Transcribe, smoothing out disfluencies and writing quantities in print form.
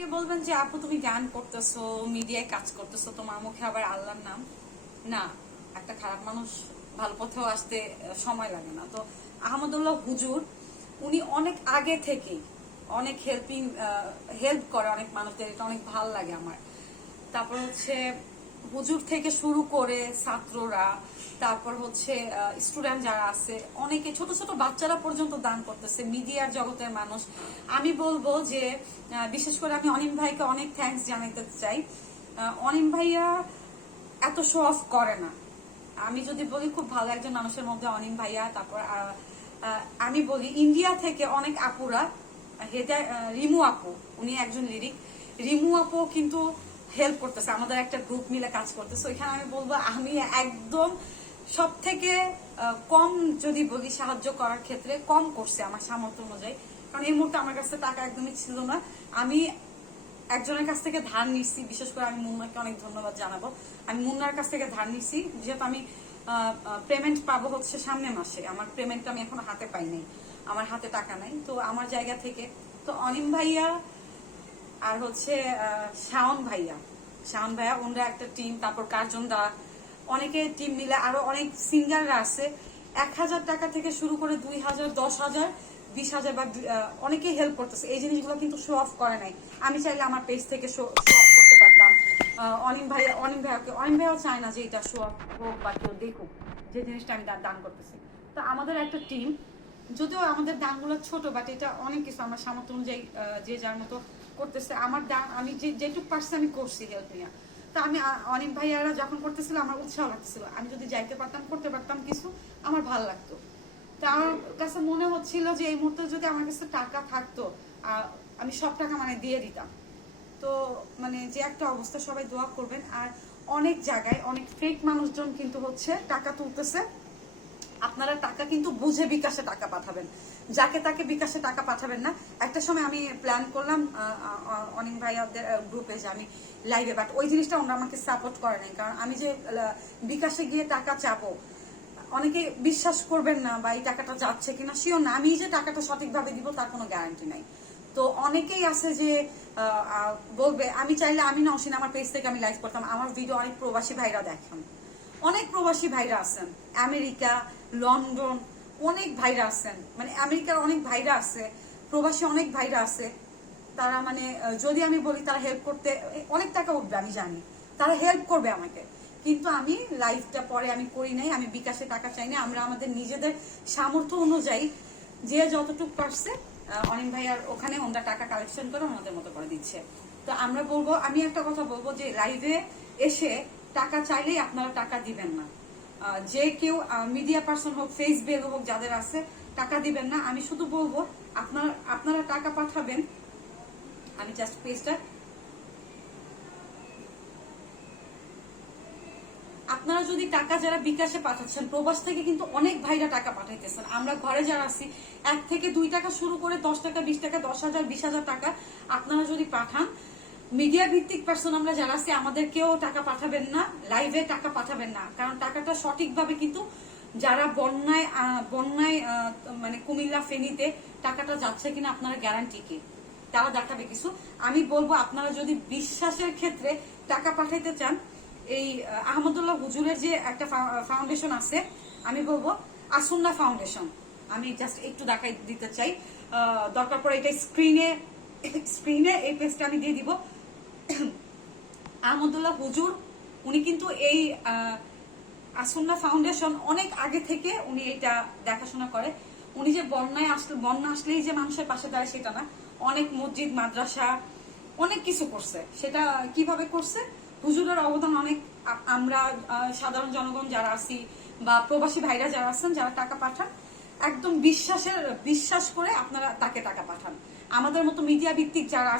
কে বলবেন যে আপু তুমি গান করতেছো, মিডিয়ায় কাজ করতেছো, তোমার মুখে আবার আল্লাহর নাম। না, একটা খারাপ মানুষ ভালো পথেও আসতে সময় লাগে না। তো আহমদুল্লাহ হুজুর উনি অনেক আগে থেকেই অনেক হেল্প করে অনেক মানুষদের, এটা অনেক ভালো লাগে আমার। তারপর হচ্ছে হুজুর থেকে শুরু করে ছাত্ররা, তারপর হচ্ছে স্টুডেন্ট যারা আছে, অনেকে ছোট ছোট বাচ্চারা পর্যন্ত দান করতেছে, মিডিয়ার জগতের মানুষ। আমি বলবো যে বিশেষ করে আমি অনিম ভাইকে অনেক থ্যাঙ্কস জানাতে চাই। অনিম ভাইয়া এত শো অফ করে না। আমি যদি বলি খুব ভালো একজন মানুষের মধ্যে অনিম ভাইয়া। তারপর আমি বলি ইন্ডিয়া থেকে অনেক আপুরা, রিমু আপু, উনি একজন লিরিক। রিমু আপু কিন্তু হেল্প করতেছে, আমাদের একটা গ্রুপ মিলে কাজ করতেছে। ওইখানে আমি বলবো আমি একদম সব থেকে কম যদি বলি সাহায্য করার ক্ষেত্রে কম করছে আমার সামর্থ্য অনুযায়ী। কারণ এই মুহূর্তে আমার কাছে টাকা একদমই ছিল না। আমি একজনের কাছ থেকে ধার নিচ্ছি, বিশেষ করে আমি মুন্নাকে অনেক ধন্যবাদ জানাবো। আমি মুন্নার কাছ থেকে ধার নিচ্ছি, যেহেতু আমি পেমেন্ট পাবো হচ্ছে সামনের মাসে। আমার পেমেন্টটা আমি এখনো হাতে পাই নাই, আমার হাতে টাকা নাই। তো আমার জায়গা থেকে তো অনিম ভাইয়া আর হচ্ছে শাওন ভাইয়া ওনরা একটা টিম। তারপর কার্জন দা, অনেকে টিম মিলে আরো অনেক সিঙ্গাররা আছে। 1,000 টাকা থেকে শুরু করে 2,000, 10,000, 20,000 বা অনেকে হেল্প করতেছে। এই জিনিসগুলো কিন্তু শো অফ করে নাই। আমি চাইলে আমার পেজ থেকে শো অফ করতে পারতাম। অনিম ভাইয়াও চায় না যে এটা শো অফ হোক বা কেউ দেখুক যে জিনিসটা আমি দান করতেছি। তো আমাদের একটা টিম, যদিও আমাদের দানগুলো ছোট, বাট এটা অনেক কিছু আমার সামর্থ্য অনুযায়ী যে যার মতো করতেছে। আমার দান আমি যেটুক পারছি আমি করছি হেল্প নিয়ে। তা আমি অনিম ভাইয়ারা যখন করতেছিল আমার উৎসাহ লাগতেছিল, আমি যদি যাইতে পারতাম, করতে পারতাম কিছু, আমার ভালো লাগতো। তা আমার কাছে মনে হচ্ছিল যে এই মুহূর্তে যদি আমার কাছে টাকা থাকতো, আমি সব টাকা মানে দিয়ে দিতাম। তো মানে যে একটা অবস্থা, সবাই দোয়া করবেন। আর অনেক জায়গায় অনেক ফেক মানুষজন কিন্তু হচ্ছে টাকা তুলতেছে। আপনারা টাকা কিন্তু বুঝে বিকাশে টাকা পাঠাবেন, যাকে তাকে বিকাশে টাকা পাঠাবেন না। একটা সময় আমি প্ল্যান করলাম অনিম ভাইয়াদের গ্রুপে যে আমি লাইভে, বাট ওই জিনিসটা ওনারা আমাকে সাপোর্ট করে নাই। কারণ আমি যে বিকাশে গিয়ে টাকা চাবো, অনেকে বিশ্বাস করবেন না বা এই টাকাটা যাচ্ছে কিনা শিওর না। আমি যে টাকাটা সঠিকভাবে দিব তার কোনো গ্যারান্টি নাই। তো অনেকেই আছে যে বলবে, আমি চাইলে আমি না অসীন আমার পেজ থেকে আমি লাইভ করতাম, আমার ভিডিও অনেক প্রবাসী ভাইরা দেখেন, অনেক প্রবাসী ভাইরা আছেন, আমেরিকা, লন্ডন, অনেক ভাইরা আছেন, মানে আমেরিকার অনেক ভাইরা আছে, প্রবাসী অনেক ভাইরা আছে। তারা মানে যদি আমি বলি তারা হেল্প করতে অনেক টাকা উঠবে, আমি জানি তারা হেল্প করবে আমাকে, কিন্তু আমি লাইফটা পরে আমি করি নাই। আমি বিকাশে টাকা চাই না। আমরা আমাদের নিজেদের সামর্থ্য অনুযায়ী যে যতটুকু পারছে অনিম ভাইয়ার ওখানে ওনারা টাকা কালেকশন করে ওনাদের মতো করে দিচ্ছে। তো আমরা বলবো, আমি একটা কথা বলবো যে লাইভে এসে টাকা চাইলেই আপনারা টাকা দিবেন না। যে কেউ মিডিয়া পার্সন হোক, ফেসবুক হোক, যাদের আছে টাকা দিবেন না। আমি শুধু বলবো আপনারা টাকা পাঠাবেন। আমি জাস্ট পেজটা, আপনারা যদি টাকা যারা বিকাশে পাঠাচ্ছেন, প্রবাস থেকে কিন্তু অনেক ভাইরা টাকা পাঠাইতেছেন। আমরা ঘরে যারা আছি 1 থেকে 2 টাকা শুরু করে 10 টাকা, 20 টাকা, 10,000, 20,000 টাকা আপনারা যদি পাঠান, মিডিয়া ভিত্তিক পার্সন আমরা যারা আছি আমাদেরকেও টাকা পাঠাবেন না, লাইভে টাকা পাঠাবেন না। কারণ টাকাটা সঠিকভাবে কিন্তু যারা বন্যায় বন্যায় মানে কুমিল্লা ফেনীতে টাকাটা যাচ্ছে কিনা আপনারা গ্যারান্টি কি তারা দেখাবে কিছু। আমি বলবো আপনারা যদি বিশ্বাসের ক্ষেত্রে টাকা পাঠাইতে চান, এই আহমদুল্লাহ হুজুরের যে একটা ফাউন্ডেশন আছে, আমি বলবো আসুন্না ফাউন্ডেশন। আমি জাস্ট একটু দেখাই দিতে চাই, দরকার পড়ে এটা স্ক্রিনে এই পেজটা আমি দিয়ে দিব। আহমদুল্লাহ হুজুর উনি কিন্তু এই আসুন্না ফাউন্ডেশন অনেক আগে থেকে উনি এটা দেখাশোনা করে। উনি যে বন্যা আসলেই যে মানুষের পাশে দাঁড়ায় সেটা না, অনেক মসজিদ, মাদ্রাসা, অনেক কিছু করছে। সেটা কিভাবে করছে, হুজুরের অবদান অনেক। আমরা সাধারণ জনগণ যারা আছি বা প্রবাসী ভাইরা যারা আছেন, যারা টাকা পাঠান, একদম বিশ্বাস করে আপনারা তাকে টাকা পাঠান। আমাদের মতো মিডিয়া ভিত্তিক যারা